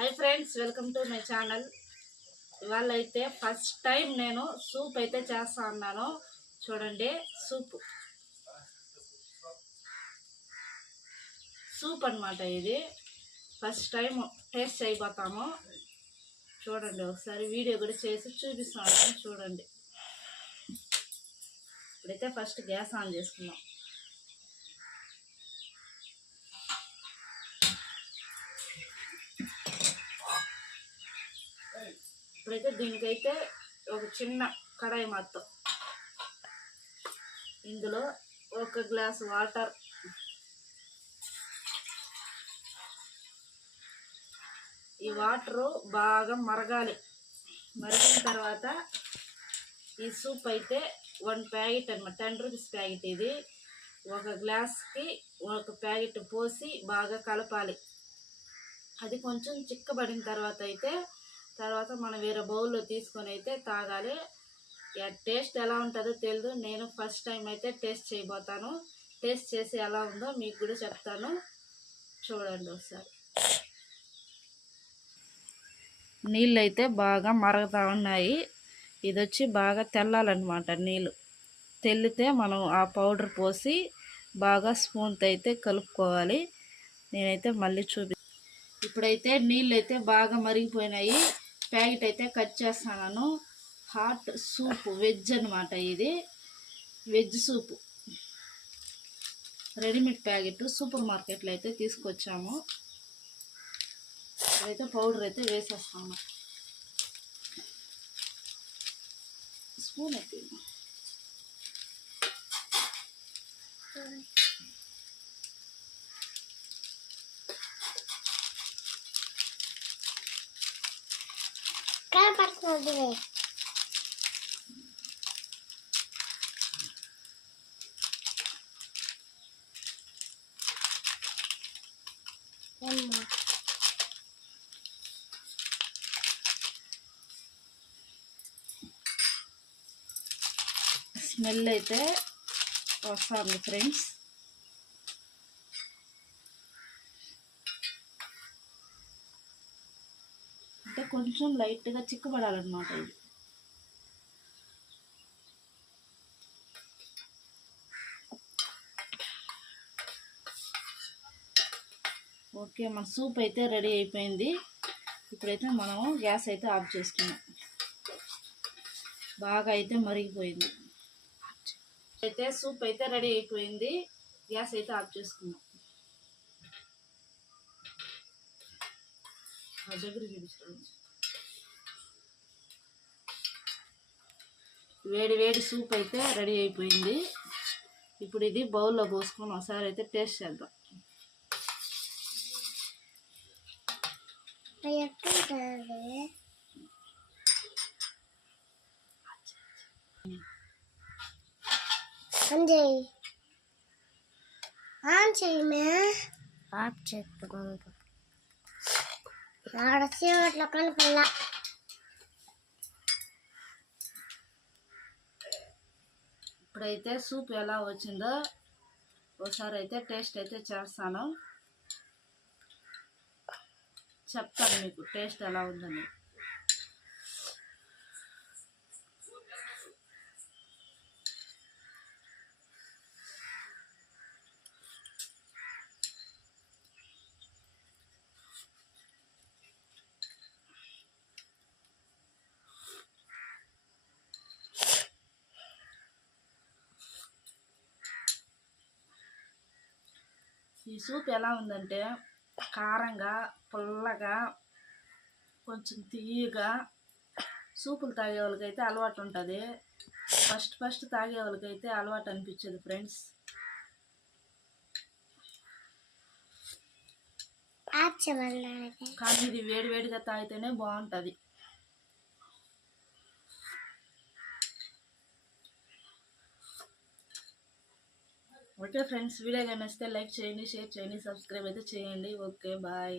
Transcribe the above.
Hi friends, welcome to my channel. ఇవాళ అయితే first time నేను సూప్ అయితే చేస్తా అన్నాను. చూడండి, సూప్ అన్నమాట. ఇది ఫస్ట్ టైం టేస్ట్ అయిపోతాము. చూడండి, ఒకసారి వీడియో కూడా చేసి చూపిస్తాను. చూడండి, ఇప్పుడైతే ఫస్ట్ గ్యాస్ ఆన్ చేసుకున్నాం. ఇప్పుడైతే దీనికైతే ఒక చిన్న కడాయి మొత్తం, ఇందులో ఒక గ్లాస్ వాటర్, ఈ వాటరు బాగా మరగాలి. మరిగిన తర్వాత ఈ సూప్ అయితే 1 ప్యాకెట్ అన్నమాట, 10 రూపీస్ ప్యాకెట్. ఇది ఒక గ్లాస్కి ఒక ప్యాకెట్ పోసి బాగా కలపాలి. అది కొంచెం చిక్కబడిన తర్వాత మనం వేరే బౌల్లో తీసుకొని అయితే తాగాలి. టేస్ట్ ఎలా ఉంటుందో తెలియదు. నేను ఫస్ట్ టైం అయితే టేస్ట్ చేయబోతాను. టేస్ట్ చేసి ఎలా ఉందో మీకు కూడా చెప్తాను. చూడండి ఒకసారి. నీళ్ళు అయితే బాగా మరుగుతూ ఉన్నాయి. ఇది వచ్చి బాగా తెల్లాలన్నమాట. నీళ్ళు తెల్లితే మనం ఆ పౌడర్ పోసి బాగా స్పూన్తో అయితే కలుపుకోవాలి. నేనైతే మళ్ళీ ఇప్పుడైతే నీళ్ళు అయితే బాగా మరిగిపోయినాయి. ప్యాకెట్ అయితే కట్ చేస్తున్నాను. హాట్ సూప్ వెజ్ అనమాట. ఇది veg soup readymade packet super మార్కెట్లో అయితే తీసుకొచ్చాము. అయితే పౌడర్ అయితే వేసేస్తాము. స్పూన్ అయితే పడుతుంది. స్మెల్ అయితే వస్తుంది ఫ్రెండ్స్. అంటే కొంచెం లైట్గా చిక్కబడాలన్నమాట. ఇది ఓకే, మన సూప్ అయితే రెడీ అయిపోయింది. ఇప్పుడైతే మనము గ్యాస్ అయితే ఆఫ్ చేసుకున్నాం. బాగా అయితే మరిగిపోయింది. అయితే సూప్ అయితే రెడీ అయిపోయింది. గ్యాస్ అయితే ఆఫ్ చేసుకున్నాం. వేడి వేడి సూప్ అయితే రెడీ అయిపోయింది. ఇప్పుడు ఇది బౌల్లో పోసుకొని ఒకసారి అయితే టేస్ట్ చేద్దాం. ఇప్పుడైతే సూప్ ఎలా వచ్చిందో ఒకసారి అయితే టేస్ట్ అయితే చేస్తాను. చెప్తాను మీకు టేస్ట్ ఎలా ఉందని. ఈ సూప్ ఎలా ఉందంటే కారంగా, పుల్లగా, కొంచెం తీయగా. సూపులు తాగే వాళ్ళకైతే అలవాటు ఉంటుంది. ఫస్ట్ తాగే వాళ్ళకైతే అలవాటు అనిపించదు ఫ్రెండ్స్. కానీ ఇది వేడివేడిగా తాగితేనే బాగుంటుంది. ఓకే ఫ్రెండ్స్, వీడియో నచ్చితే లైక్ చేయండి, షేర్ చేయండి, సబ్స్క్రైబ్ అయితే చేయండి. Okay, bye.